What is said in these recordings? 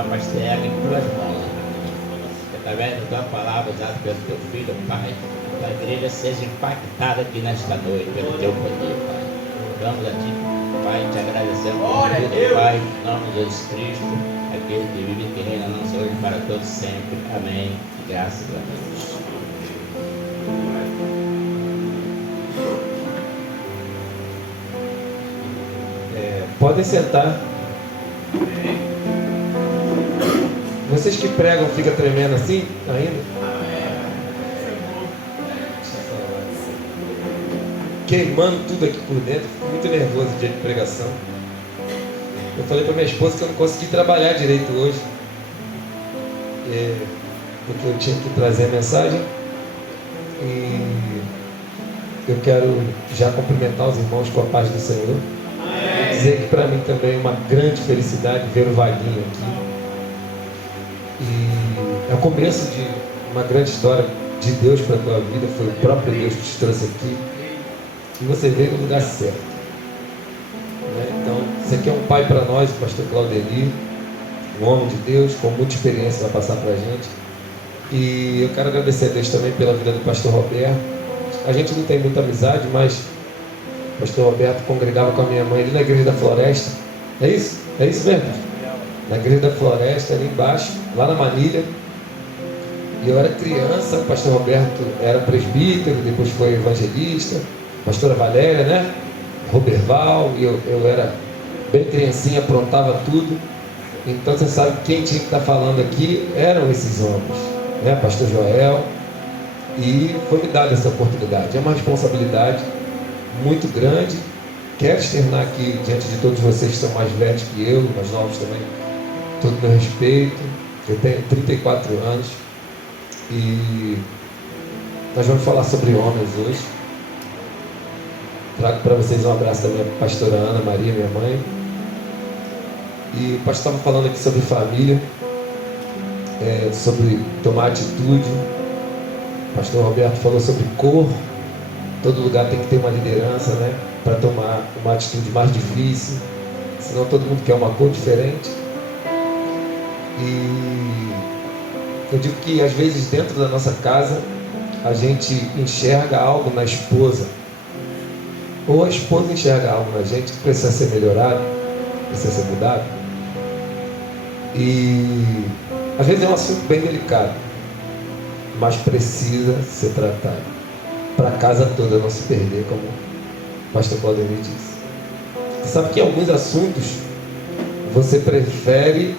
tomar pastega em tuas mãos, que através da tua palavra, usada pelo teu filho, Pai, a igreja seja impactada aqui nesta noite pelo teu poder, Pai. Vamos a ti, Pai, te agradecemos por tudo, Pai, em nome de Jesus Cristo, aquele que vive e que reina, não só hoje, para todos sempre. Amém. Graças a Deus. Podem sentar. Vocês que pregam, fica tremendo assim ainda? Queimando tudo aqui por dentro. Fico muito nervoso no dia de pregação. Eu falei para minha esposa que eu não consegui trabalhar direito hoje, porque eu tinha que trazer a mensagem. E eu quero já cumprimentar os irmãos com a paz do Senhor. Dizer que para mim também é uma grande felicidade ver o Vaguinho aqui. E é o começo de uma grande história de Deus para a tua vida. Foi o próprio Deus que te trouxe aqui. E você veio no lugar certo. Então, isso aqui é um pai para nós, o pastor Claudemir, um homem de Deus, com muita experiência vai passar para a gente. E eu quero agradecer a Deus também pela vida do pastor Roberto. A gente não tem muita amizade, mas o pastor Roberto congregava com a minha mãe ali na igreja da Floresta. É isso? É isso mesmo? Na igreja da Floresta, ali embaixo, lá na Manilha. E eu era criança, o pastor Roberto era presbítero, depois foi evangelista, a pastora Valéria, né? Roberval, e eu era bem criancinha, aprontava tudo. Então você sabe que quem tinha que estar falando aqui eram esses homens, né? Pastor Joel. E foi me dada essa oportunidade. É uma responsabilidade muito grande. Quero externar aqui diante de todos vocês que são mais velhos que eu, mais novos também, todo o meu respeito. Eu tenho 34 anos e nós vamos falar sobre homens hoje. Trago para vocês um abraço da minha pastora Ana Maria, minha mãe. E o pastor estava falando aqui sobre família, sobre tomar atitude. O pastor Roberto falou sobre cor. Todo lugar tem que ter uma liderança, né? Para tomar uma atitude mais difícil. Senão todo mundo quer uma cor diferente. E eu digo que às vezes dentro da nossa casa a gente enxerga algo na esposa. Ou a esposa enxerga algo na gente que precisa ser melhorado, precisa ser mudado. E às vezes é um assunto bem delicado, mas precisa ser tratado para a casa toda não se perder, como o pastor Claudemir disse. Você sabe que em alguns assuntos você prefere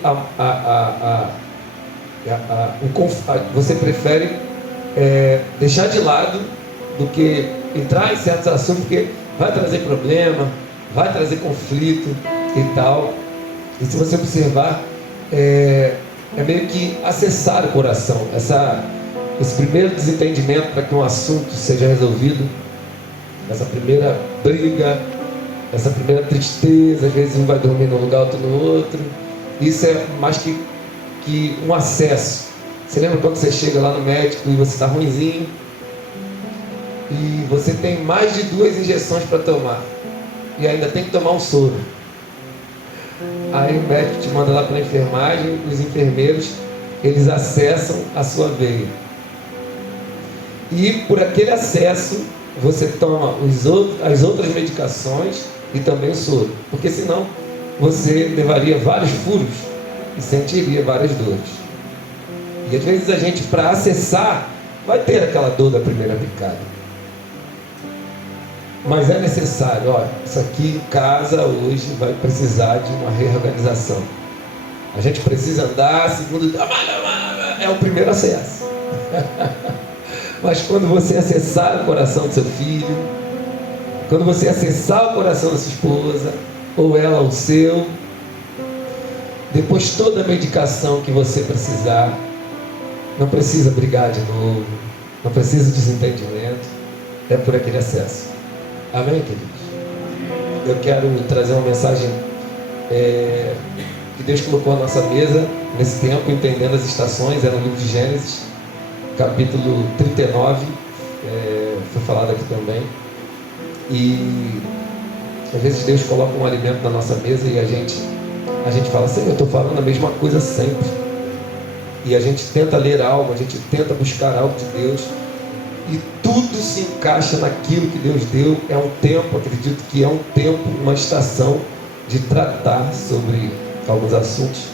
você prefere deixar de lado do que entrar em certos assuntos, porque vai trazer problema, vai trazer conflito e tal. E se você observar, é meio que acessar o coração, esse primeiro desentendimento para que um assunto seja resolvido, essa primeira briga, essa primeira tristeza, às vezes um vai dormir num lugar, outro no outro. Isso é mais que um acesso. Você lembra quando você chega lá no médico e você está ruinzinho e você tem mais de 2 injeções para tomar e ainda tem que tomar um soro? Aí o médico te manda lá para a enfermagem, os enfermeiros, eles acessam a sua veia. E por aquele acesso você toma as outras medicações e também o soro, porque senão você levaria vários furos e sentiria várias dores. E às vezes a gente, para acessar, vai ter aquela dor da primeira picada, mas é necessário. Olha, isso aqui em casa hoje vai precisar de uma reorganização. A gente precisa andar segundo, é o primeiro acesso. Mas quando você acessar o coração do seu filho, quando você acessar o coração da sua esposa, ou ela o seu, depois toda a medicação que você precisar, não precisa brigar de novo, não precisa de desentendimento, é por aquele acesso. Amém, queridos? Eu quero trazer uma mensagem que Deus colocou à nossa mesa nesse tempo, entendendo as estações. É no livro de Gênesis, capítulo 39, foi falado aqui também. E às vezes Deus coloca um alimento na nossa mesa e a gente a gente fala, Senhor, eu estou falando a mesma coisa sempre. E a gente tenta ler algo, a gente tenta buscar algo de Deus, e tudo se encaixa naquilo que Deus deu. É um tempo, acredito que é um tempo, uma estação de tratar sobre alguns assuntos.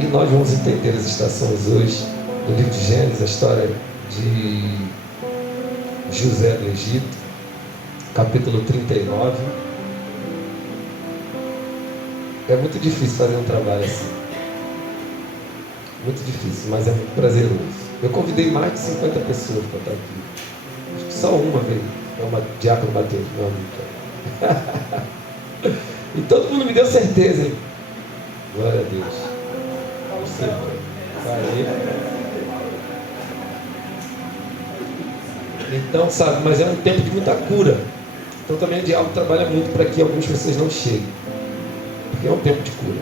E nós vamos entender as estações hoje, no livro de Gênesis, a história de José do Egito, capítulo 39. É muito difícil fazer um trabalho assim. Muito difícil, mas é muito prazeroso. Eu convidei mais de 50 pessoas para estar aqui. Acho que só uma veio. É uma Diácono Mateus, meu amigo. E todo mundo me deu certeza, hein? Glória a Deus. Você vai. Então, sabe, mas é um tempo de muita cura. Então também o diabo trabalha muito para que algumas pessoas não cheguem. Porque é um tempo de cura.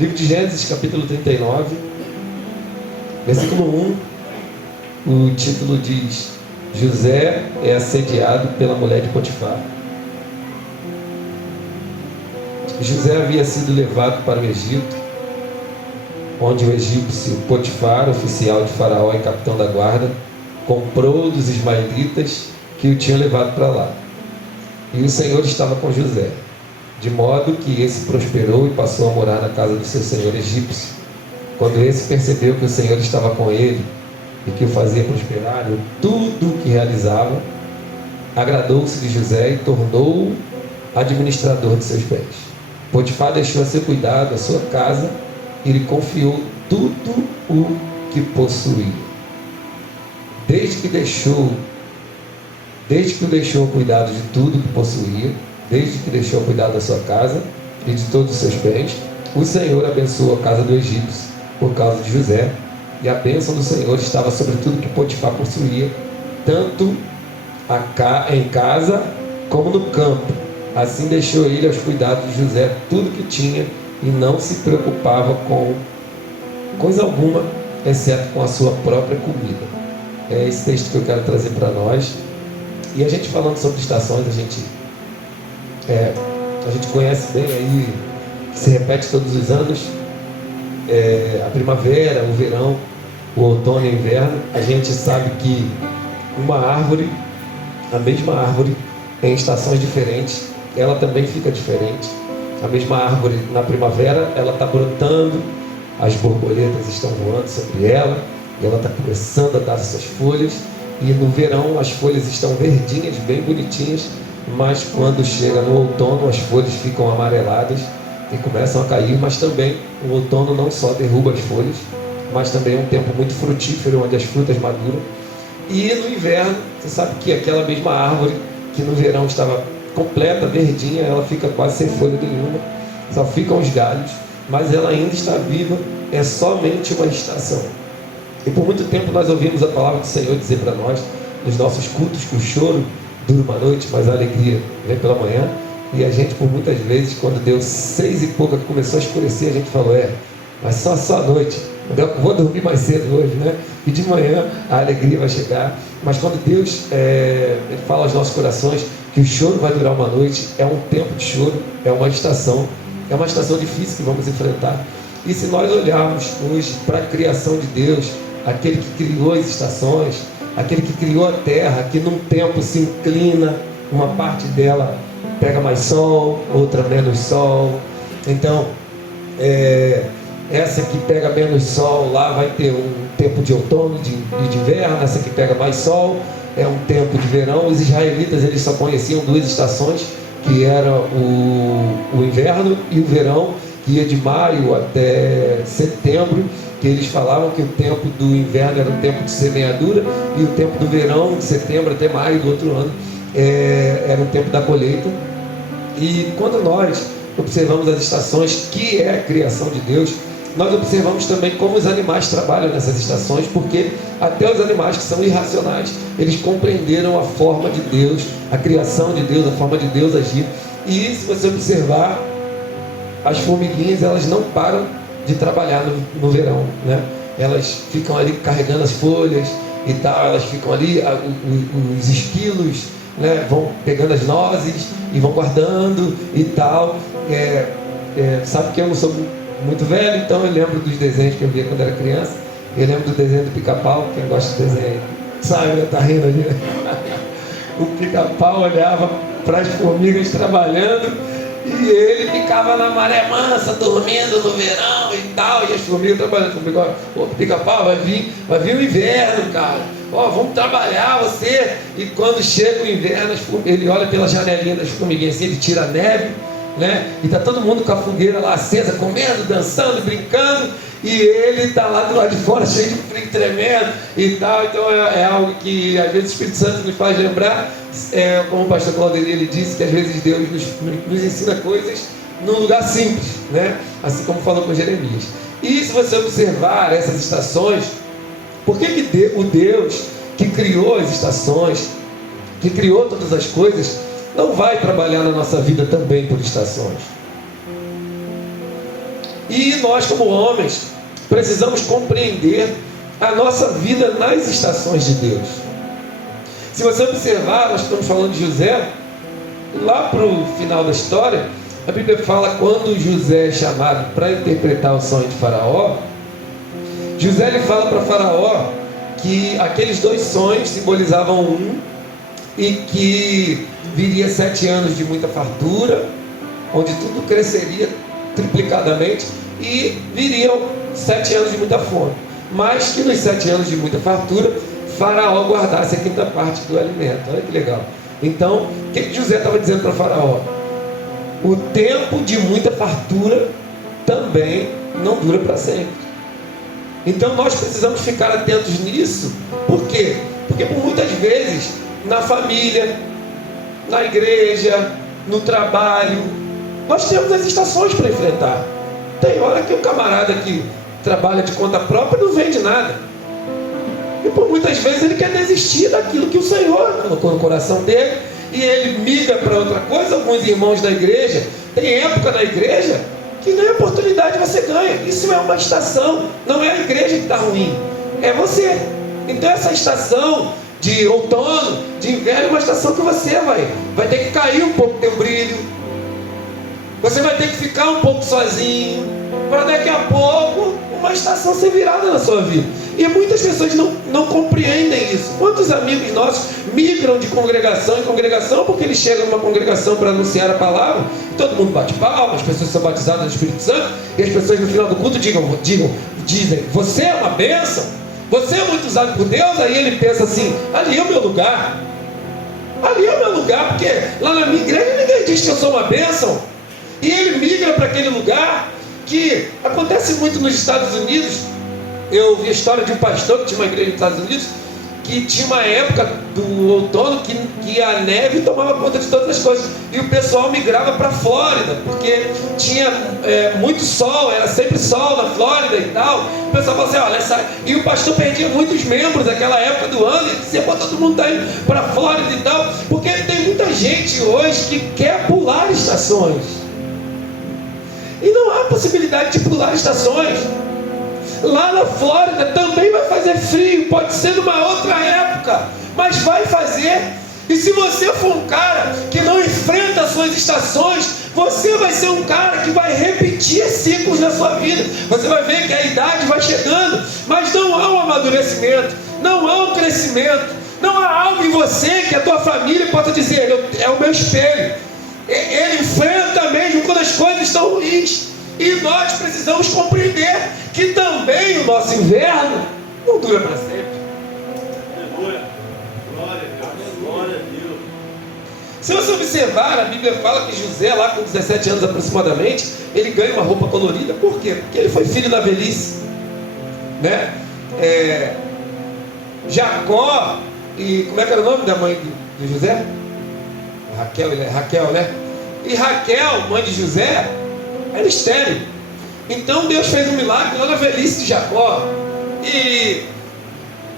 Livro de Gênesis, capítulo 39, versículo 1, o título diz: José é assediado pela mulher de Potifar. José havia sido levado para o Egito, onde o egípcio Potifar, oficial de Faraó e capitão da guarda, comprou dos ismaelitas que o tinham levado para lá. E o Senhor estava com José, de modo que esse prosperou e passou a morar na casa do seu senhor egípcio. Quando esse percebeu que o Senhor estava com ele e que o fazia prosperar em tudo o que realizava, agradou-se de José e tornou-o administrador de seus bens. Potifar deixou a seu cuidado a sua casa e lhe confiou tudo o que possuía. Desde que o deixou cuidado de tudo que possuía, desde que deixou cuidado da sua casa e de todos os seus bens, o Senhor abençoou a casa do egípcio por causa de José, e a bênção do Senhor estava sobre tudo que Potifar possuía, tanto em casa como no campo. Assim deixou ele aos cuidados de José tudo que tinha, e não se preocupava com coisa alguma, exceto com a sua própria comida. É esse texto que eu quero trazer para nós. E a gente falando sobre estações, a gente conhece bem aí, que se repete todos os anos, a primavera, o verão, o outono e o inverno. A gente sabe que uma árvore, a mesma árvore, em estações diferentes, ela também fica diferente. A mesma árvore na primavera, ela está brotando, as borboletas estão voando sobre ela, e ela está começando a dar suas folhas. E no verão as folhas estão verdinhas, bem bonitinhas, mas quando chega no outono as folhas ficam amareladas e começam a cair. Mas também o outono não só derruba as folhas, mas também é um tempo muito frutífero, onde as frutas maduram. E no inverno, você sabe que aquela mesma árvore que no verão estava completa, verdinha, ela fica quase sem folha nenhuma, só ficam os galhos, mas ela ainda está viva. É somente uma estação. E por muito tempo nós ouvimos a palavra do Senhor dizer para nós, nos nossos cultos, que o choro dura uma noite, mas a alegria vem pela manhã. E a gente, por muitas vezes, quando deu 6 e pouca, começou a escurecer, a gente falou, mas só a noite, eu vou dormir mais cedo hoje, né? E de manhã a alegria vai chegar. Mas quando Deus ele fala aos nossos corações que o choro vai durar uma noite, é um tempo de choro, é uma estação difícil que vamos enfrentar. E se nós olharmos hoje para a criação de Deus, aquele que criou as estações, aquele que criou a terra, que num tempo se inclina, uma parte dela pega mais sol, outra menos sol. Então, essa que pega menos sol, lá vai ter um tempo de outono e de inverno. Essa que pega mais sol é um tempo de verão. Os israelitas, eles só conheciam 2 estações, que era o inverno e o verão, que ia de maio até setembro, que eles falavam que o tempo do inverno era o tempo de semeadura, e o tempo do verão, de setembro até maio do outro ano, era o tempo da colheita. E quando nós observamos as estações, que é a criação de Deus, nós observamos também como os animais trabalham nessas estações, porque até os animais que são irracionais, eles compreenderam a forma de Deus, a criação de Deus, a forma de Deus agir. E se você observar, as formiguinhas, elas não param de trabalhar no verão, né? Elas ficam ali carregando as folhas e tal, elas ficam ali, os esquilos, né, vão pegando as nozes e vão guardando e tal. Sabe que eu não sou muito velho, então eu lembro dos desenhos que eu via quando era criança. Eu lembro do desenho do Pica-Pau. Quem gosta de desenho sabe, tá rindo ali. O Pica-Pau olhava para as formigas trabalhando e ele ficava na maré mansa, dormindo no verão e tal, e as formigas trabalhando comigo. Pô, Pica-Pau, vai vir o inverno, cara. Ó, vamos trabalhar, você. E quando chega o inverno, ele olha pela janelinha das formiguinhas assim, ele tira a neve, né? E tá todo mundo com a fogueira lá acesa, comendo, dançando, brincando, e ele tá lá do lado de fora, cheio de frio tremendo e tal. Então é algo que às vezes o Espírito Santo nos faz lembrar, como o pastor Claudio ele disse, que às vezes Deus nos ensina coisas num lugar simples, né? Assim como falou com Jeremias. E se você observar essas estações, por que o Deus que criou as estações, que criou todas as coisas, não vai trabalhar na nossa vida também por estações? E nós, como homens, precisamos compreender a nossa vida nas estações de Deus. Se você observar, nós estamos falando de José, lá para o final da história, a Bíblia fala quando José é chamado para interpretar o sonho de Faraó. José ele fala para Faraó que aqueles 2 sonhos simbolizavam um, e que viria 7 anos de muita fartura, onde tudo cresceria triplicadamente, e viriam 7 anos de muita fome, mas que nos 7 anos de muita fartura, Faraó guardasse a 5ª parte do alimento. Olha que legal. Então, o que José estava dizendo para Faraó? O tempo de muita fartura também não dura para sempre. Então nós precisamos ficar atentos nisso. Por quê? Porque por muitas vezes, na família, na igreja, no trabalho, nós temos as estações para enfrentar. Tem hora que o camarada que trabalha de conta própria não vende nada, e por muitas vezes ele quer desistir daquilo que o Senhor colocou no coração dele, e ele migra para outra coisa. Alguns irmãos da igreja, tem época na igreja que nem oportunidade você ganha. Isso é uma estação, não é a igreja que está ruim, é você. Então essa estação de outono, de inverno, é uma estação que você vai ter que cair um pouco teu brilho, você vai ter que ficar um pouco sozinho, para daqui a pouco uma estação ser virada na sua vida. E muitas pessoas não compreendem isso. Quantos amigos nossos migram de congregação em congregação, porque eles chegam numa congregação para anunciar a palavra, todo mundo bate palmas, as pessoas são batizadas no Espírito Santo, e as pessoas no final do culto dizem, você é uma bênção, você é muito usado por Deus. Aí ele pensa assim, ali é o meu lugar, ali é o meu lugar, porque lá na minha igreja ninguém diz que eu sou uma bênção. E ele migra para aquele lugar que acontece muito nos Estados Unidos. Eu vi a história de um pastor que tinha uma igreja nos Estados Unidos, que tinha uma época do outono que a neve tomava conta de todas as coisas, e o pessoal migrava para a Flórida, porque tinha muito sol, era sempre sol na Flórida e tal. O pessoal falava assim, olha, e o pastor perdia muitos membros naquela época do ano, e dizia, pô, todo mundo está indo para a Flórida e tal, porque tem muita gente hoje que quer pular estações, e não há possibilidade de pular estações. Lá na Flórida também vai fazer frio, pode ser numa outra época, mas vai fazer. E se você for um cara que não enfrenta as suas estações, você vai ser um cara que vai repetir ciclos na sua vida. Você vai ver que a idade vai chegando, mas não há um amadurecimento, não há um crescimento, não há algo em você que a tua família possa dizer, é o meu espelho. Ele enfrenta mesmo quando as coisas estão ruins. E nós precisamos compreender que também o nosso inverno não dura para sempre. Aleluia. Glória a Deus. Glória a Deus. Se você observar, a Bíblia fala que José, lá com 17 anos aproximadamente, ele ganha uma roupa colorida. Por quê? Porque ele foi filho da velhice, né? Jacó, e como é que era o nome da mãe de José? Raquel, né? E Raquel, mãe de José, era estéril. Então Deus fez um milagre lá na velhice de Jacó. E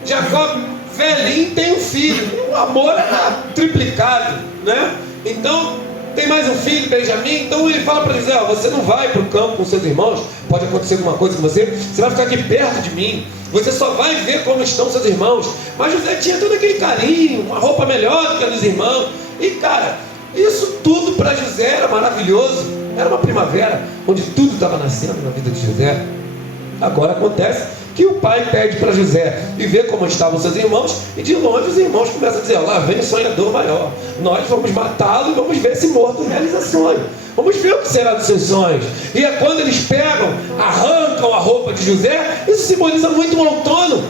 Jacó, velhinho, tem um filho. O amor era triplicado, né? Então tem mais um filho, Benjamim. Então ele fala para José: você não vai para o campo com seus irmãos, pode acontecer alguma coisa com você, você vai ficar aqui perto de mim, você só vai ver como estão seus irmãos. Mas José tinha todo aquele carinho, uma roupa melhor do que a dos irmãos. E cara, isso tudo para José era maravilhoso. Era uma primavera onde tudo estava nascendo na vida de José. Agora acontece que o pai pede para José e vê como estavam seus irmãos, e de longe os irmãos começam a dizer: lá vem o sonhador maior, nós vamos matá-lo e vamos ver se morto realiza sonho, vamos ver o que será dos seus sonhos. E é quando eles pegam, arrancam a roupa de José. Isso simboliza muito um outono,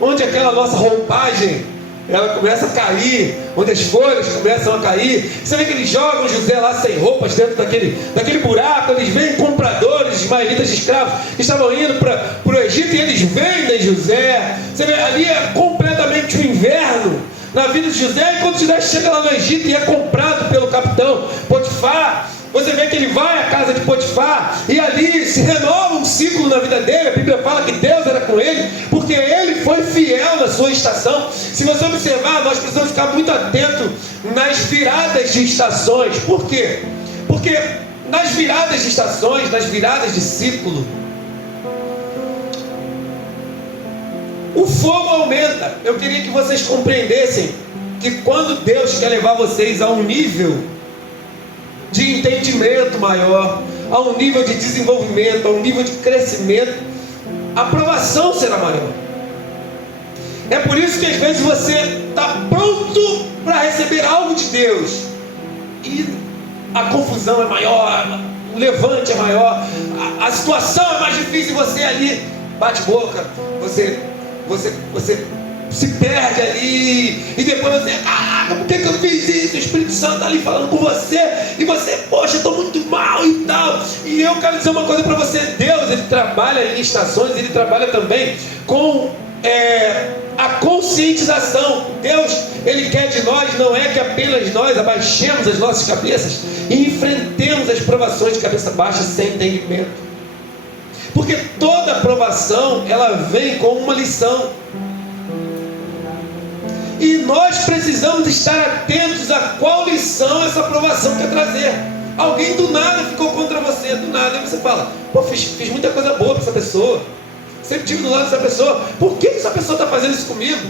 onde aquela nossa roupagem ela começa a cair, onde as folhas começam a cair. Você vê que eles jogam José lá sem roupas dentro daquele buraco. Eles veem compradores, ismaelitas de escravos que estavam indo para o Egito, e eles vendem José. Você vê, ali é completamente o inverno na vida de José. E quando José chega lá no Egito e é comprado pelo capitão Potifar, você vê que ele vai à casa de Potifar, e ali se renova um ciclo na vida dele. A Bíblia fala que Deus era com ele, porque ele foi fiel na sua estação. Se você observar, nós precisamos ficar muito atentos nas viradas de estações. Por quê? Porque nas viradas de estações, nas viradas de ciclo, o fogo aumenta. Eu queria que vocês compreendessem que quando Deus quer levar vocês a um nível de entendimento maior, a um nível de desenvolvimento, a um nível de crescimento, a provação será maior. É por isso que às vezes você está pronto para receber algo de Deus e a confusão é maior, o levante é maior, a situação é mais difícil, e você ali bate boca, você se perde ali, e depois você: caraca, por que eu fiz isso? O Espírito Santo está ali falando com você, e você: poxa, eu estou muito mal e tal. E eu quero dizer uma coisa para você: Deus, Ele trabalha em estações, Ele trabalha também com a conscientização. Deus, Ele quer de nós, não é que apenas nós abaixemos as nossas cabeças e enfrentemos as provações de cabeça baixa sem entendimento, porque toda provação ela vem com uma lição. E nós precisamos estar atentos a qual lição essa aprovação quer trazer. Alguém do nada ficou contra você, do nada, e você fala: pô, fiz muita coisa boa para essa pessoa, sempre estive do lado dessa pessoa, por que essa pessoa está fazendo isso comigo?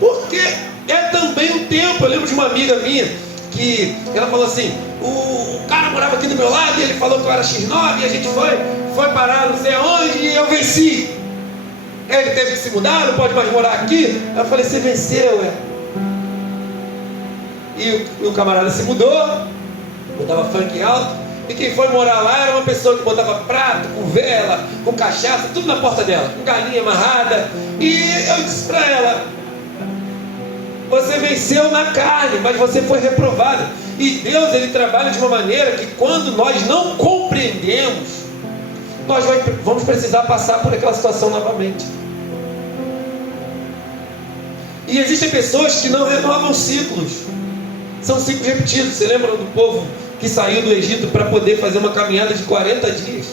Porque é também o tempo. Eu lembro de uma amiga minha, que ela falou assim: o cara morava aqui do meu lado, e ele falou que eu era X9, e a gente foi parar não sei aonde, e eu venci. Ele teve que se mudar, não pode mais morar aqui. Eu falei: você venceu, E o camarada se mudou, botava funk alto, e quem foi morar lá era uma pessoa que botava prato, com vela, com cachaça, tudo na porta dela, com galinha amarrada. E eu disse para ela: você venceu na carne, mas você foi reprovado. E Deus, Ele trabalha de uma maneira que quando nós não compreendemos, nós vamos precisar passar por aquela situação novamente. E existem pessoas que não renovam ciclos, são ciclos repetidos. Você lembra do povo que saiu do Egito para poder fazer uma caminhada de 40 dias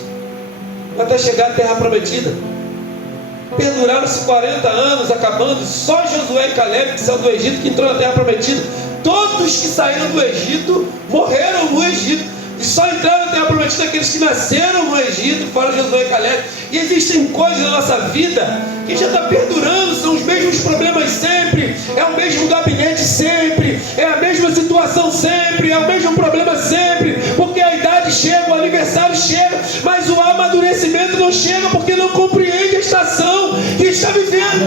até chegar à terra prometida? Perduraram-se 40 anos, acabando. Só Josué e Caleb, que saiu do Egito, que entrou na terra prometida. Todos que saíram do Egito morreram no Egito, e só entraram na terra prometida aqueles que nasceram no Egito, fora Josué e Caleb. E existem coisas na nossa vida que já está perdurando, são os mesmos problemas sempre, é o mesmo gabinete sempre, é a mesma situação sempre, é o mesmo problema sempre, porque a idade chega, o aniversário chega, mas o amadurecimento não chega, porque não compreende a estação que está vivendo.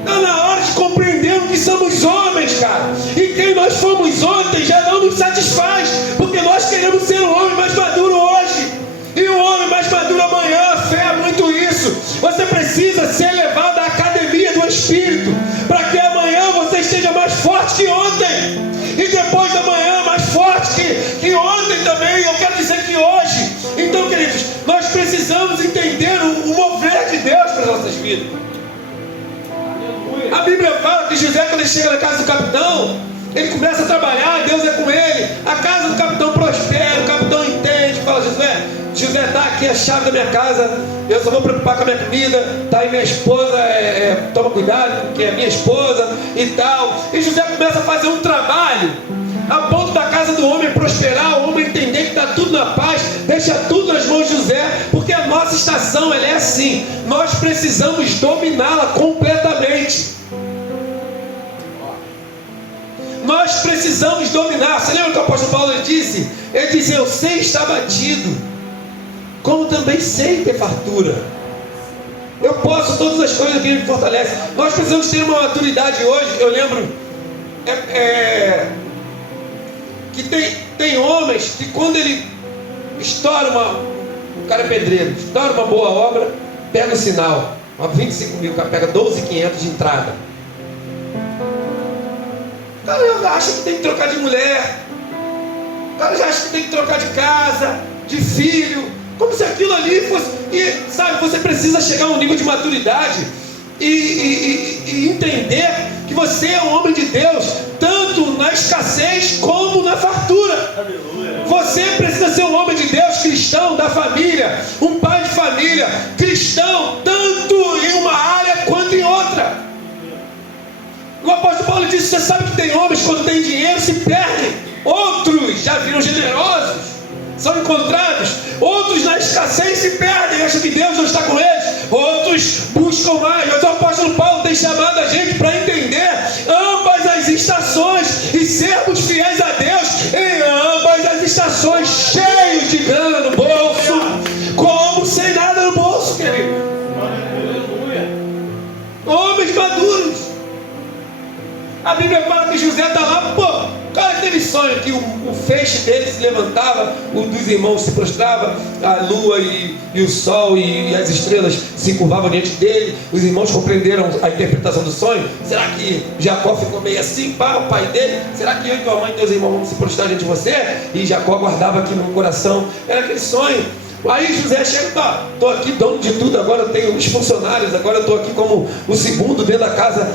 Está na hora de compreendermos que somos homens, cara, e quem nós fomos ontem já não nos satisfaz, porque nós queremos ser um homem mais maduro hoje, e um homem mais maduro amanhã. A fé é muito isso. Você precisa ser levado à academia do Espírito, para que amanhã você esteja mais forte que ontem, e depois da manhã mais forte que ontem também. Eu quero dizer que hoje. Então, queridos, nós precisamos entender o mover de Deus para as nossas vidas. A Bíblia fala que José, quando ele chega na casa do capitão, ele começa a trabalhar, Deus é com ele, a casa do capitão prospera, o capitão entende, fala: José, está aqui a chave da minha casa, eu só vou preocupar com a minha comida, está aí minha esposa, toma cuidado, que é minha esposa e tal. E José começa a fazer um trabalho a ponto da casa do homem prosperar, o homem entender que está tudo na paz, deixa tudo nas mãos de José, porque a nossa estação ela é assim, nós precisamos dominá-la completamente. Nós precisamos dominar. Você lembra que o apóstolo Paulo disse? Ele disse: eu sei estar batido, como também sei ter fartura. Eu posso todas as coisas que me fortalecem. Nós precisamos ter uma maturidade hoje. Eu lembro que tem homens que quando ele estoura o cara é pedreiro, estoura uma boa obra, pega o sinal, 25 mil, o cara pega 12.500 de entrada. O cara já acha que tem que trocar de mulher, o cara já acha que tem que trocar de casa, de filho, como se aquilo ali fosse. E sabe, você precisa chegar a um nível de maturidade e entender que você é um homem de Deus, tanto na escassez como na fartura. Aleluia. Você precisa ser um homem de Deus, cristão da família, um pai de família, cristão, tanto em uma área quanto em outra. O apóstolo Paulo disse: você sabe que tem homens, quando tem dinheiro, se perdem. Outros já viram generosos, são encontrados. Outros na escassez se perdem, acham que Deus não está com eles. Outros buscam mais. Mas o apóstolo Paulo tem chamado a gente para entender ambas as estações e sermos fiéis a Deus em ambas as estações, cheios de grana no bolso, como sem nada no bolso, querido. Aleluia. Homens maduros. A Bíblia fala que José está lá, o cara teve sonho que o feixe dele se levantava, o dos irmãos se prostrava, a lua e o sol e as estrelas se curvavam diante dele. Os irmãos compreenderam a interpretação do sonho. Será que Jacó ficou meio assim, o pai dele? Será que eu e tua mãe e teus irmãos vão se prostrar diante de você? E Jacó guardava aqui no coração, era aquele sonho. Aí José chega: estou aqui dono de tudo, agora eu tenho os funcionários, agora eu estou aqui como o segundo dentro da casa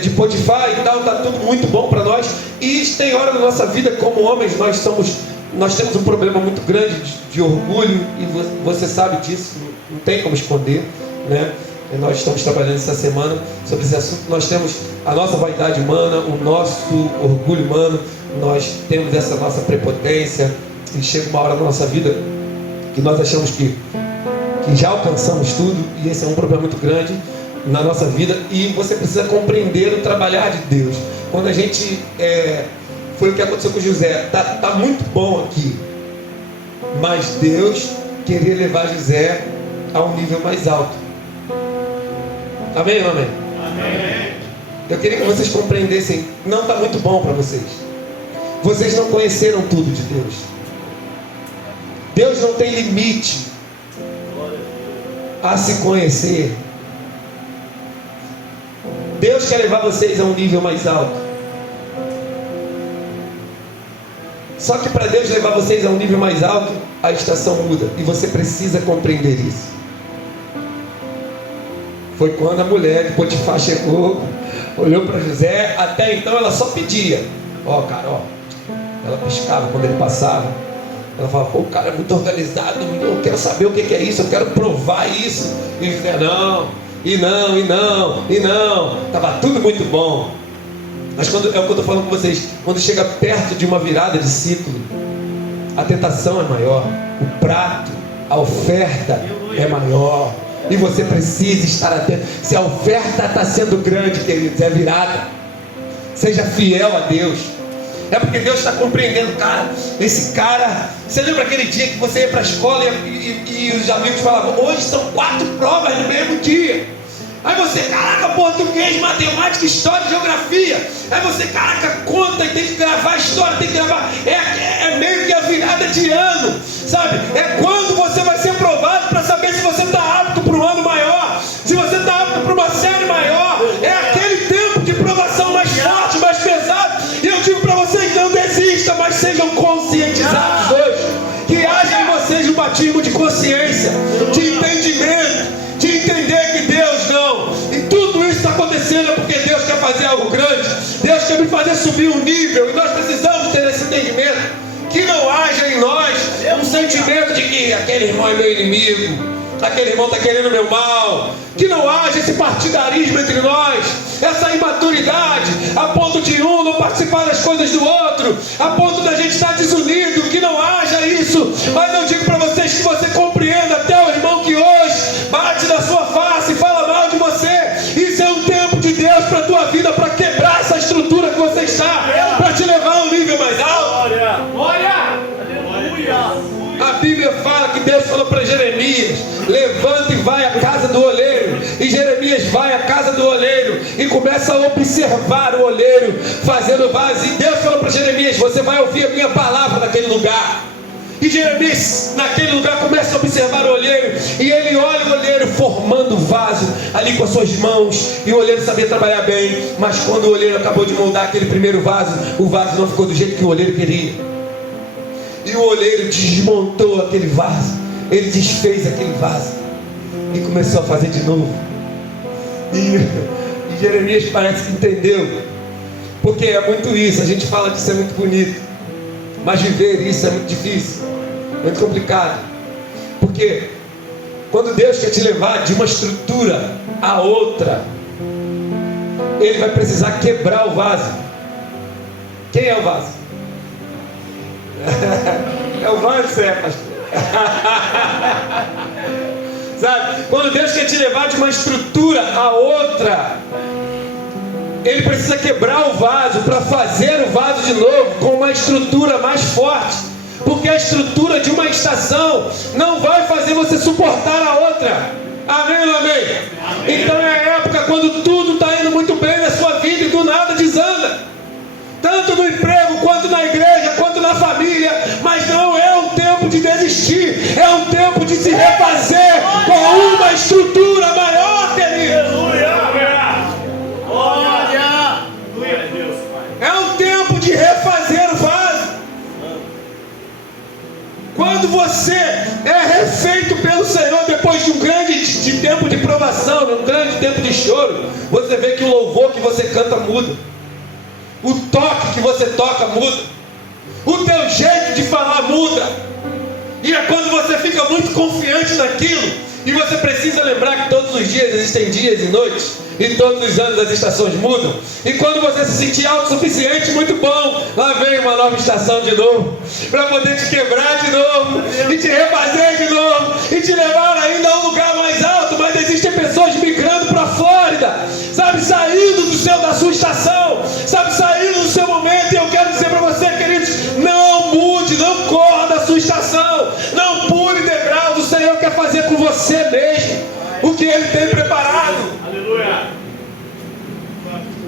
de Potifar e tal, está tudo muito bom para nós. E tem hora na nossa vida, como homens, nós temos um problema muito grande de orgulho, e você sabe disso, não tem como esconder, né? Nós estamos trabalhando essa semana sobre esse assunto. Nós temos a nossa vaidade humana, o nosso orgulho humano, nós temos essa nossa prepotência, e chega uma hora na nossa vida que nós achamos que já alcançamos tudo, e esse é um problema muito grande na nossa vida. E você precisa compreender o trabalhar de Deus. Quando a gente foi o que aconteceu com José, tá muito bom aqui, mas Deus queria levar José a um nível mais alto. Amém ou amém? Amém. Eu queria que vocês compreendessem, não está muito bom para vocês. Vocês não conheceram tudo de Deus. Deus não tem limite a se conhecer. Deus quer levar vocês a um nível mais alto. Só que para Deus levar vocês a um nível mais alto, a estação muda, e você precisa compreender isso. Foi quando a mulher de Potifar chegou, olhou para José. Até então ela só pedia. Ela piscava quando ele passava. Ela falava: o cara é muito organizado, eu quero saber o que é isso, eu quero provar isso. E ele dizia: não, estava tudo muito bom. Mas é o que eu estou falando com vocês, quando chega perto de uma virada de ciclo, a tentação é maior, o prato, a oferta é maior, e você precisa estar atento. Se a oferta está sendo grande, queridos, é virada. Seja fiel a Deus. É porque Deus está compreendendo, esse cara. Você lembra aquele dia que você ia para a escola e os amigos falavam: hoje são 4 provas no mesmo dia. Aí você, português, matemática, história, geografia. Aí você, conta e tem que gravar a história, tem que gravar. É meio que a virada de ano, sabe? É quando você vai ser provado para saber se você está apto para um ano maior, se você está apto para uma série maior. É aquele tempo de provação mais forte, mais pesado. E eu digo para vocês: não desistam, mas sejam conscientizados hoje. Que haja em vocês um batismo de consciência, de entendimento, de entender que Deus não. E tudo isso está acontecendo porque Deus quer fazer algo grande. Deus quer me fazer subir um nível. E nós precisamos ter esse entendimento. Que não haja em nós um sentimento de que aquele irmão é meu inimigo, aquele irmão está querendo o meu mal, que não haja esse partidarismo entre nós, essa imaturidade, a ponto de um não participar das coisas do outro, a ponto da gente estar desunido, que não haja isso. Mas eu digo para vocês que você compreenda até o irmão que hoje bate na sua face e fala mal de você. Isso é um tempo de Deus para a tua vida, para quebrar essa estrutura que você está, para te levar a um nível mais alto. Glória! A Bíblia fala que Deus falou para Jeremias: levanta e vai à casa do oleiro. E Jeremias vai à casa do oleiro e começa a observar o oleiro fazendo vaso. E Deus falou para Jeremias: você vai ouvir a minha palavra naquele lugar. E Jeremias naquele lugar começa a observar o olheiro, e ele olha o olheiro formando vaso ali com as suas mãos, e o olheiro sabia trabalhar bem. Mas quando o olheiro acabou de moldar aquele primeiro vaso, o vaso não ficou do jeito que o olheiro queria, e o olheiro desmontou aquele vaso, ele desfez aquele vaso e começou a fazer de novo. E Jeremias parece que entendeu, porque é muito isso. A gente fala que isso é muito bonito, mas viver isso é muito difícil, muito complicado. Porque quando Deus quer te levar de uma estrutura a outra, Ele vai precisar quebrar o vaso. Quem é o vaso? É o vaso, pastor. Sabe? Quando Deus quer te levar de uma estrutura a outra, Ele precisa quebrar o vaso para fazer o vaso de novo com uma estrutura mais forte. Porque a estrutura de uma estação não vai fazer você suportar a outra. Amém ou não amém? Então é a época quando tudo está indo muito bem na sua vida e do nada desanda. Tanto no emprego, quanto na igreja, quanto na família. Mas não é um tempo de desistir. É um tempo de se refazer com uma estrutura maior, querido. É um tempo de refazer o vaso. Quando você é refeito pelo Senhor depois de um grande tempo de provação, um grande tempo de choro, você vê que o louvor que você canta muda, o toque que você toca muda, o teu jeito de falar muda. E é quando você fica muito confiante naquilo. E você precisa lembrar que todos os dias existem dias e noites, e todos os anos as estações mudam. E quando você se sentir autossuficiente, muito bom, lá vem uma nova estação de novo, para poder te quebrar de novo, e te refazer de novo, e te levar ainda a um lugar mais alto. Mas existem pessoas migrando para a Flórida, sabe, saindo da sua estação, sabe, saindo do seu momento. E eu quero dizer para você, queridos, não mude, não corra da sua estação, não pule degraus. O Senhor quer fazer com você mesmo o que Ele tem preparado. Aleluia.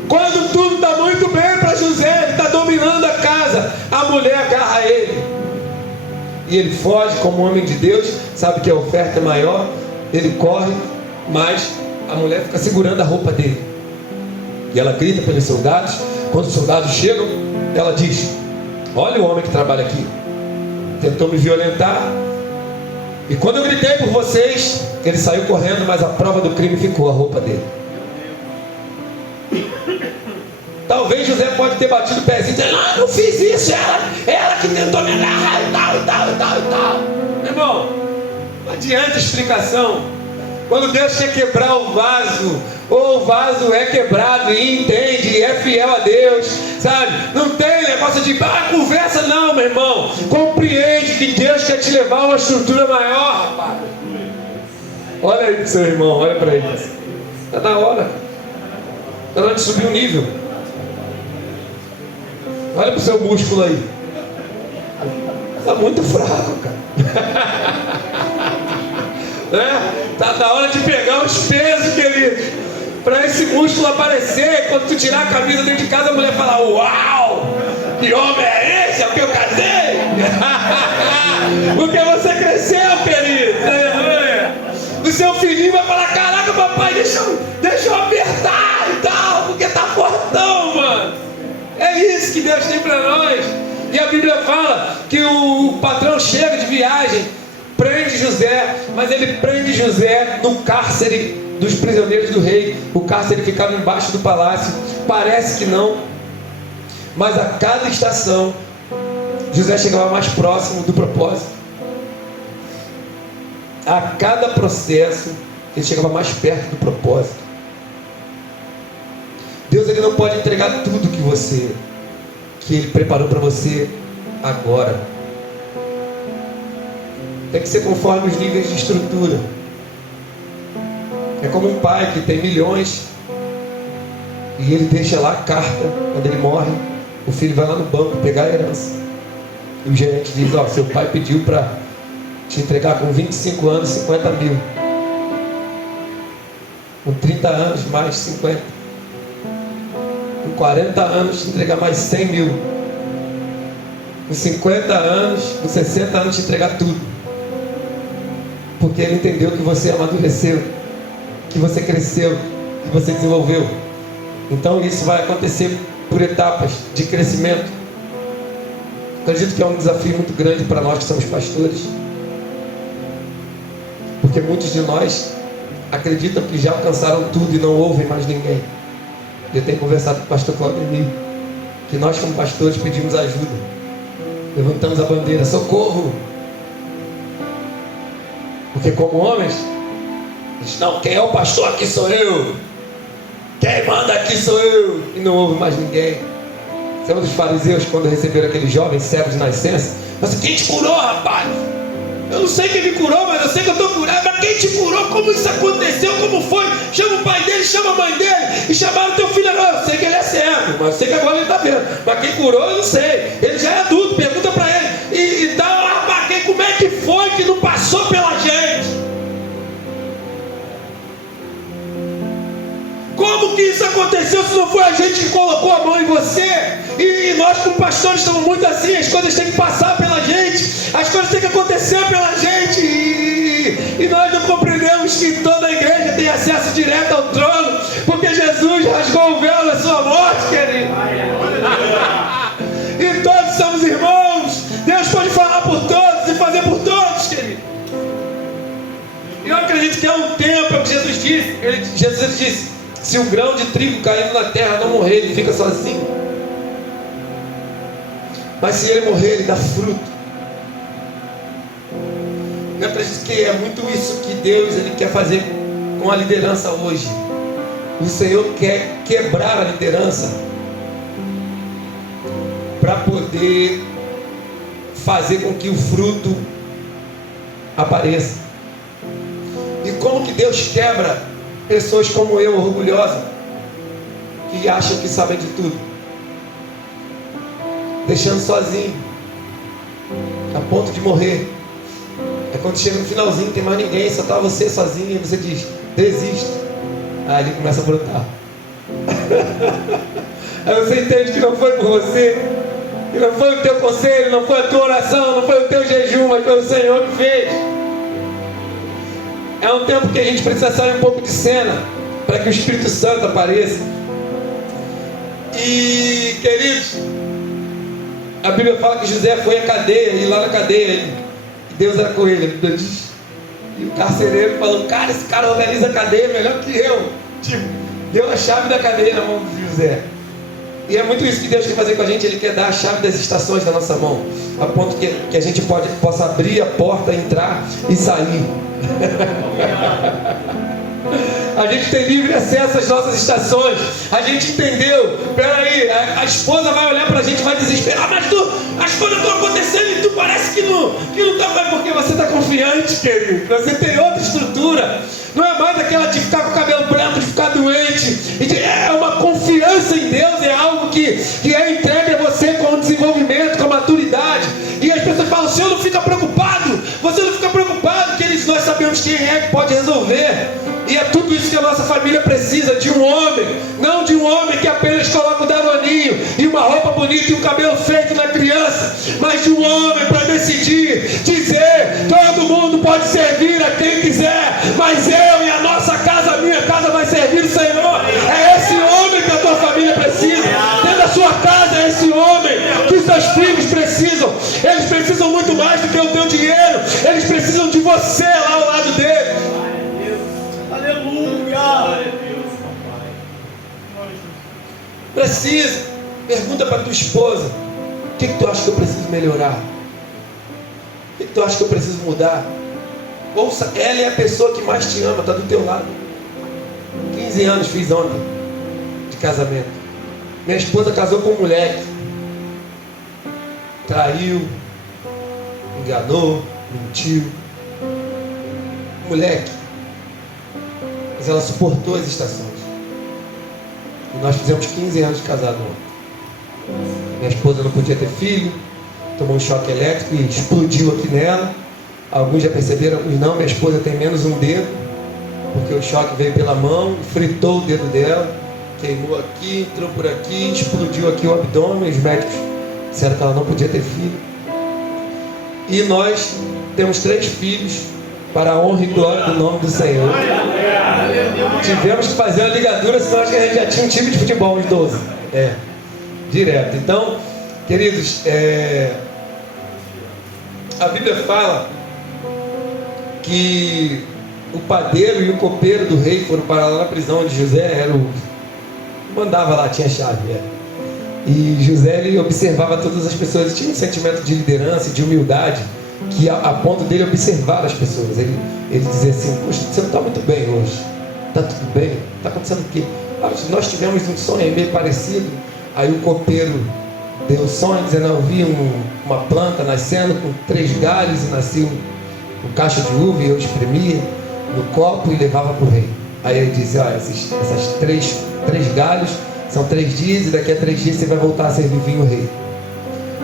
Quando tudo está muito bem para José, ele está dominando a casa, a mulher agarra ele e ele foge como homem de Deus, sabe que a oferta é maior, ele corre, mas a mulher fica segurando a roupa dele, e ela grita pelos soldados. Quando os soldados chegam, ela diz: olha o homem que trabalha aqui, tentou me violentar, e quando eu gritei por vocês, ele saiu correndo, mas a prova do crime ficou a roupa dele. Talvez José pode ter batido o pezinho e dizer: não, eu não fiz isso, ela que tentou me agarrar e tal. Meu irmão, não adianta explicação. Quando Deus quer quebrar o vaso, ou o vaso é quebrado e entende, e é fiel a Deus, sabe? Não tem negócio de conversa, não, meu irmão. Compreende que Deus quer te levar a uma estrutura maior, rapaz. Olha aí pro seu irmão, olha para ele. Está na hora. Está na hora de subir o nível. Olha pro seu músculo aí. Está muito fraco, cara. Está na hora de pegar os pesos, querido, para esse músculo aparecer. Quando tu tirar a camisa dentro de casa, a mulher fala: uau, que homem é esse? É o que eu casei? Porque você cresceu, querido. O seu filhinho vai falar: caraca, papai, deixa eu apertar e tal, porque tá fortão, mano. É isso que Deus tem para nós. E a Bíblia fala que o patrão chega de viagem, prende José, mas ele prende José no cárcere dos prisioneiros do rei. O cárcere ficava embaixo do palácio. Parece que não, mas a cada estação José chegava mais próximo do propósito. a cada processo, ele chegava mais perto do propósito. Deus, ele não pode entregar tudo que ele preparou para você agora. Tem que ser conforme os níveis de estrutura. É como um pai que tem milhões e ele deixa lá a carta. Quando ele morre, o filho vai lá no banco pegar a herança e o gerente diz: ó, seu pai pediu para te entregar com 25 anos 50 mil, com 30 anos mais 50, com 40 anos te entregar mais 100 mil, com 50 anos, com 60 anos te entregar tudo, porque ele entendeu que você amadureceu, que você cresceu, que você desenvolveu. Então isso vai acontecer por etapas de crescimento. Acredito que é um desafio muito grande para nós que somos pastores, porque muitos de nós acreditam que já alcançaram tudo e não ouvem mais ninguém. Eu tenho conversado com o pastor Claudemir, que nós como pastores pedimos ajuda, levantamos a bandeira, socorro, porque como homens, diz, não, quem é o pastor aqui sou eu, quem manda aqui sou eu, e não ouve mais ninguém. Lembra dos fariseus quando receberam aquele jovem cego de nascença? Mas quem te curou, rapaz? Eu não sei quem me curou, mas eu sei que eu estou curado. Mas quem te curou? Como isso aconteceu? Como foi? Chama o pai dele, chama a mãe dele. E chamaram teu filho agora. Eu sei que ele é cego, mas eu sei que agora ele está vendo. Mas quem curou, eu não sei. Ele já é adulto, pergunta para ele. E dá lá, rapaz, como é que foi que não passou pela gente? Como que isso aconteceu se não foi a gente que colocou a mão em você? E nós como pastores estamos muito assim, as coisas têm que passar pela gente, as coisas têm que acontecer pela gente, e nós não compreendemos que toda a igreja tem acesso direto ao trono, porque Jesus rasgou o véu da sua morte, querido. E todos somos irmãos. Deus pode falar por todos e fazer por todos, querido. Eu acredito que há um tempo, é o que Jesus disse. Jesus disse: se um grão de trigo caindo na terra não morrer, ele fica sozinho. Mas se ele morrer, ele dá fruto. Eu acredito que é muito isso que Deus ele quer fazer com a liderança hoje. O Senhor quer quebrar a liderança para poder fazer com que o fruto apareça. E como que Deus quebra pessoas como eu, orgulhosa, que acham que sabem de tudo, deixando sozinho, a ponto de morrer. É quando chega no finalzinho, não tem mais ninguém, só está você sozinho, e você diz: desisto. Aí ele começa a brotar. Aí você entende que não foi por você, que não foi o teu conselho, não foi a tua oração, não foi o teu jejum, mas foi o Senhor que fez. É um tempo que a gente precisa sair um pouco de cena para que o Espírito Santo apareça. E, queridos, a Bíblia fala que José foi à cadeia, e lá na cadeia Deus era com ele. E o carcereiro falou: cara, esse cara organiza a cadeia melhor que eu. Tipo, deu a chave da cadeia na mão de José. E é muito isso que Deus quer fazer com a gente. Ele quer dar a chave das estações da nossa mão, a ponto que a gente possa abrir a porta, entrar e sair. A gente tem livre acesso às nossas estações. A gente entendeu. Peraí, a esposa vai olhar pra gente e vai desesperar: mas as coisas estão acontecendo e tu parece que não está. Porque você está confiante, querido. Você tem outra estrutura. Não é mais aquela de ficar com o cabelo branco, de ficar doente. É uma confiança em Deus. É algo que é entregue a você com o desenvolvimento, com a maturidade. E as pessoas falam: o Senhor não fica preocupado. Você não fica preocupado, que nós sabemos quem é que pode resolver. E é tudo isso que a nossa família precisa, de um homem. Não de um homem que apenas coloca o danoninho e uma roupa bonita e um cabelo feito na criança, mas de um homem para decidir, dizer: todo mundo pode servir a quem quiser, mas eu e a nossa casa, a minha casa vai servir o Senhor. É esse homem que a tua família precisa. Dentro da sua casa é esse homem que os seus filhos precisam. Eles precisam muito mais do que o teu dinheiro. Eles precisam de você lá ao lado deles. Precisa. Pergunta para tua esposa: o que tu acha que eu preciso melhorar? O que tu acha que eu preciso mudar? ouça, ela é a pessoa que mais te ama, está do teu lado. 15 anos fiz ontem de casamento. Minha esposa casou com um moleque. Traiu, enganou, mentiu. Moleque. Mas ela suportou as estações. E nós fizemos 15 anos de casado ontem. Minha esposa não podia ter filho, tomou um choque elétrico e explodiu aqui nela. Alguns já perceberam, alguns não. Minha esposa tem menos um dedo, porque o choque veio pela mão, fritou o dedo dela, queimou aqui, entrou por aqui, explodiu aqui o abdômen. Os médicos disseram que ela não podia ter filho. E nós temos 3 filhos, para a honra e glória do nome do Senhor. Tivemos que fazer uma ligadura, senão acho que a gente já tinha um time de futebol, uns 12. Direto. Então, queridos, a Bíblia fala que o padeiro e o copeiro do rei foram para lá na prisão onde José mandava lá, tinha chave. E José, ele observava todas as pessoas, tinha um sentimento de liderança, de humildade, que a ponto dele observar as pessoas. Ele dizia assim: poxa, você não está muito bem hoje, está tudo bem? Está acontecendo o quê? Nós tivemos um sonho meio parecido. Aí o copeiro deu o sonho, dizendo: eu vi uma planta nascendo com 3 galhos e nascia um cacho de uva, e eu espremia no copo e levava para o rei. Aí ele disse: olha, essas 3 galhos são 3 dias, e daqui a 3 dias você vai voltar a servir vinho rei.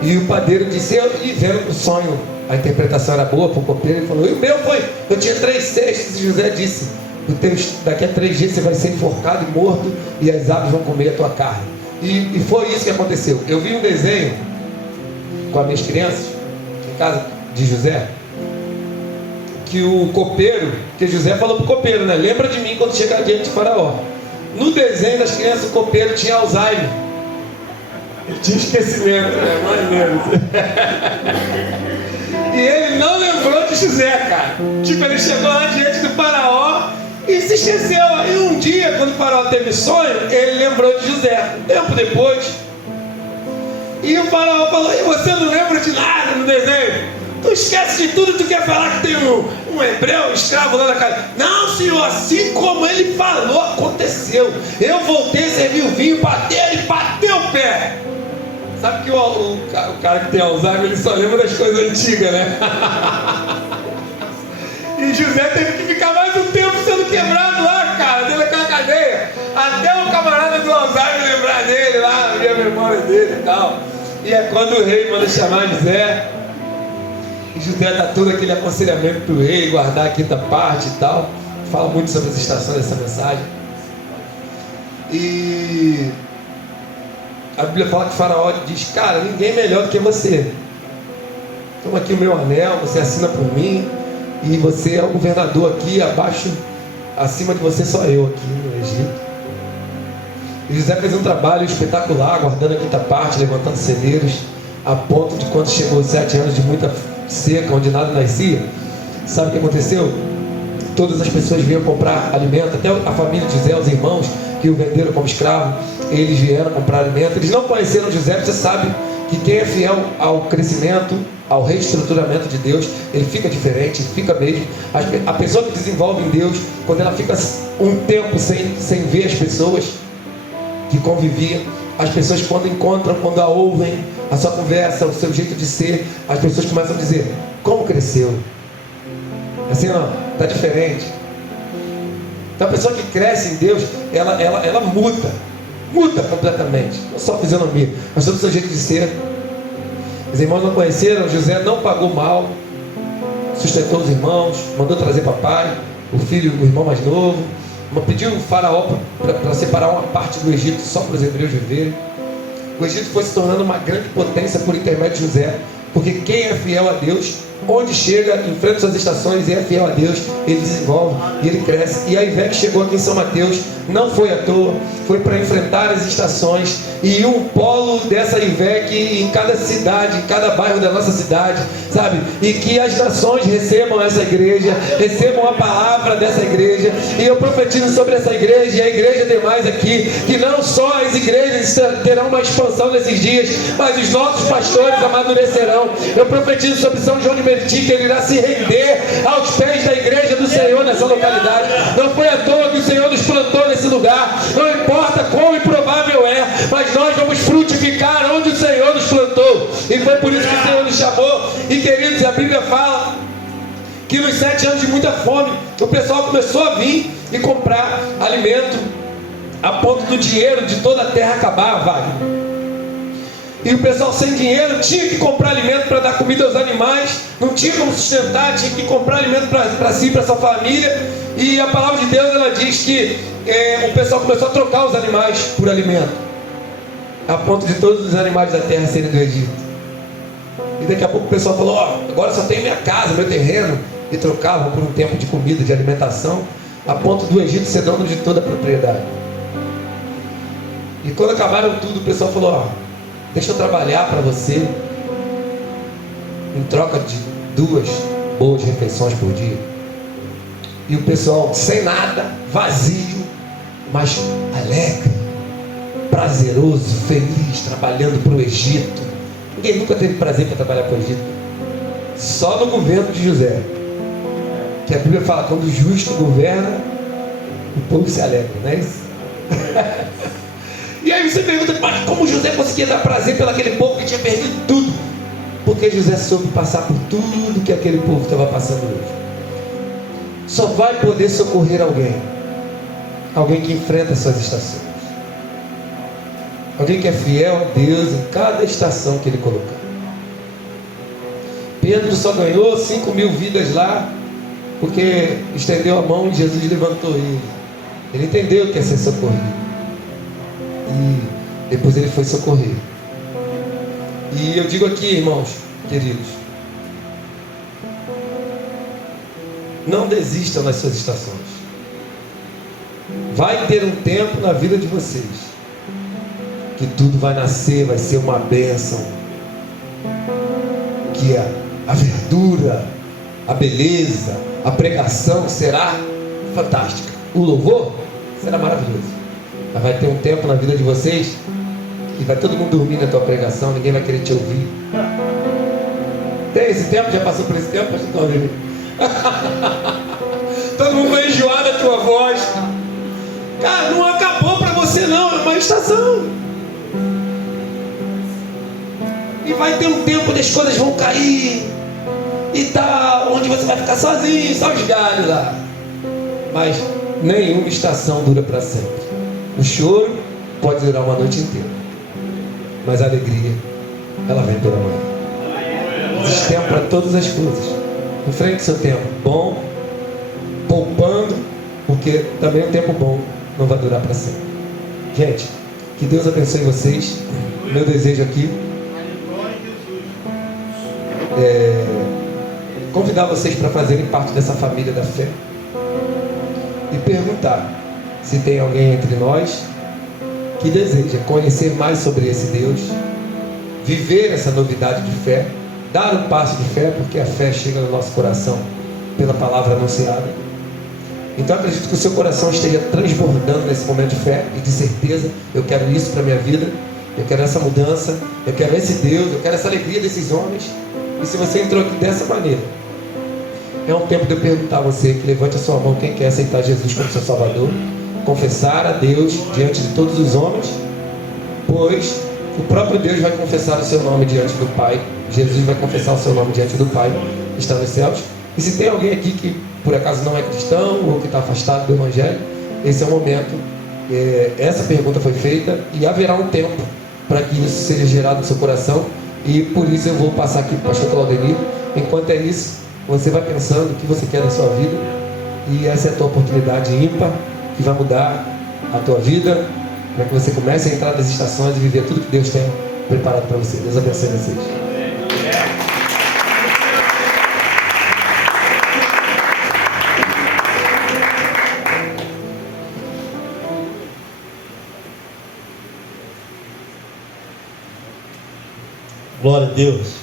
E o padeiro disse, e vendo o sonho, a interpretação era boa para o copeiro, ele falou: e o meu foi, eu tinha 3 cestos. E José disse: daqui a 3 dias você vai ser enforcado e morto, e as aves vão comer a tua carne. E foi isso que aconteceu. Eu vi um desenho com as minhas crianças em casa de José, que o copeiro, que José falou para o copeiro, né? Lembra de mim quando chegar diante de Faraó. No desenho das crianças, o copeiro tinha Alzheimer. Ele tinha esquecimento, né? Maneiro. E ele não lembrou de José, cara. Tipo, ele chegou lá diante do Faraó e se esqueceu. E um dia, quando o Faraó teve sonho, ele lembrou de José. Tempo depois. E o Faraó falou: e você não lembra de nada no desenho? Tu esquece de tudo, tu quer falar que tem um hebreu, um escravo lá na casa. Não, senhor, assim como ele falou, aconteceu. Eu voltei a servir o vinho, ele bateu o pé. Sabe que o cara que tem Alzheimer, ele só lembra das coisas antigas, né? E José teve que ficar mais um tempo sendo quebrado lá, cara, dentro daquela cadeia. Até o camarada do Alzheimer lembrar dele lá, abrir a memória dele e tal. E é quando o rei manda chamar José. E José dá todo aquele aconselhamento para o rei, guardar a 5ª parte e tal. Fala muito sobre as estações dessa mensagem. E a Bíblia fala que o Faraó diz: cara, ninguém é melhor do que você. Toma aqui o meu anel, você assina por mim, e você é o governador aqui, acima de você só eu aqui no Egito. E José fez um trabalho espetacular, guardando a 5ª parte, levantando celeiros, a ponto de quando chegou os 7 anos de muita seca, onde nada nascia, sabe o que aconteceu? Todas as pessoas vinham comprar alimento, até a família de José, os irmãos que o venderam como escravo, eles vieram comprar alimento. Eles não conheceram José. Você sabe que quem é fiel ao crescimento, ao reestruturamento de Deus, ele fica diferente, fica mesmo. A pessoa que desenvolve em Deus, quando ela fica um tempo sem ver as pessoas que conviviam, as pessoas quando encontram, quando a ouvem, a sua conversa, o seu jeito de ser, as pessoas começam a dizer: como cresceu? Assim, não, está diferente. Então a pessoa que cresce em Deus, ela muda completamente, não só a fisionomia, mas todo o seu jeito de ser. Os irmãos não conheceram, José não pagou mal, sustentou os irmãos, mandou trazer papai, o filho, o irmão mais novo, pediu o Faraó para separar uma parte do Egito só para os hebreus viverem. O Egito foi se tornando uma grande potência por intermédio de José, porque quem é fiel a Deus, onde chega, enfrenta suas estações e é fiel a Deus, ele desenvolve e ele cresce. E a IVEC chegou aqui em São Mateus, não foi à toa, foi para enfrentar as estações. E um polo dessa IVEC em cada cidade, em cada bairro da nossa cidade, sabe? E que as nações recebam essa igreja, recebam a palavra dessa igreja. E eu profetizo sobre essa igreja e a igreja demais aqui, que não só as igrejas terão uma expansão nesses dias, mas os nossos pastores amadurecerão. Eu profetizo sobre São João de Meriti, que ele irá se render aos pés da igreja localidade. Não foi à toa que o Senhor nos plantou nesse lugar. Não importa quão improvável é, mas nós vamos frutificar onde o Senhor nos plantou. E foi por isso que o Senhor nos chamou. E queridos, a Bíblia fala que nos 7 anos de muita fome, o pessoal começou a vir e comprar alimento, a ponto do dinheiro de toda a terra acabar, Wagner. E o pessoal sem dinheiro tinha que comprar alimento para dar comida aos animais, não tinha como sustentar, tinha que comprar alimento para si, para sua família. E a palavra de Deus, ela diz que o pessoal começou a trocar os animais por alimento, a ponto de todos os animais da terra serem do Egito. E daqui a pouco o pessoal falou: ó, agora só tenho minha casa, meu terreno. E trocavam por um tempo de comida, de alimentação, a ponto do Egito ser dono de toda a propriedade. E quando acabaram tudo, o pessoal falou: ó, deixa eu trabalhar para você em troca de 2 boas refeições por dia. E o pessoal sem nada, vazio, mas alegre, prazeroso, feliz, trabalhando para o Egito. Ninguém nunca teve prazer para trabalhar para o Egito, só no governo de José, que a Bíblia fala: quando o justo governa, o povo se alegra, não é isso? E aí você pergunta: mas como José conseguia dar prazer pelaquele povo que tinha perdido tudo? Porque José soube passar por tudo que aquele povo estava passando hoje. Só vai poder socorrer alguém que enfrenta as suas estações, alguém que é fiel a Deus em cada estação que Ele colocar. Pedro só ganhou 5.000 vidas lá porque estendeu a mão e Jesus levantou ele. Ele entendeu que ia ser socorrido. E depois ele foi socorrer. E eu digo aqui, irmãos queridos, não desistam nas suas estações. Vai ter um tempo na vida de vocês que tudo vai nascer, vai ser uma bênção, que a verdura, a beleza, a pregação será fantástica, o louvor será maravilhoso. Mas vai ter um tempo na vida de vocês que vai todo mundo dormir na tua pregação, ninguém vai querer te ouvir. Tem esse tempo? Já passou por esse tempo? Todo mundo vai enjoar da tua voz. Cara, não acabou para você não, é uma estação. E vai ter um tempo onde as coisas vão cair e tal, onde você vai ficar sozinho, só os galhos lá. Mas nenhuma estação dura para sempre. O choro pode durar uma noite inteira, mas a alegria, ela vem pela manhã. Existe tempo para todas as coisas. Enfrente seu tempo bom, poupando, porque também o tempo bom não vai durar para sempre. Gente, que Deus abençoe vocês. Meu desejo aqui é convidar vocês para fazerem parte dessa família da fé e perguntar se tem alguém entre nós que deseja conhecer mais sobre esse Deus, viver essa novidade de fé, dar um passo de fé, porque a fé chega no nosso coração pela palavra anunciada. Então acredito que o seu coração esteja transbordando nesse momento de fé e de certeza: eu quero isso para a minha vida, eu quero essa mudança, eu quero esse Deus, eu quero essa alegria desses homens. E se você entrou aqui dessa maneira, é um tempo de eu perguntar a você que levante a sua mão quem quer aceitar Jesus como seu Salvador, confessar a Deus diante de todos os homens, pois o próprio Deus vai confessar o seu nome diante do Pai. Jesus vai confessar o seu nome diante do Pai que está nos céus. E se tem alguém aqui que por acaso não é cristão ou que está afastado do Evangelho, esse é o momento. Essa pergunta foi feita e haverá um tempo para que isso seja gerado no seu coração. E por isso eu vou passar aqui para o pastor Claudenir. Enquanto é isso, você vai pensando o que você quer da sua vida, e essa é a tua oportunidade ímpar que vai mudar a tua vida, para que você comece a entrar nas estações e viver tudo que Deus tem preparado para você. Deus abençoe vocês. Glória a Deus.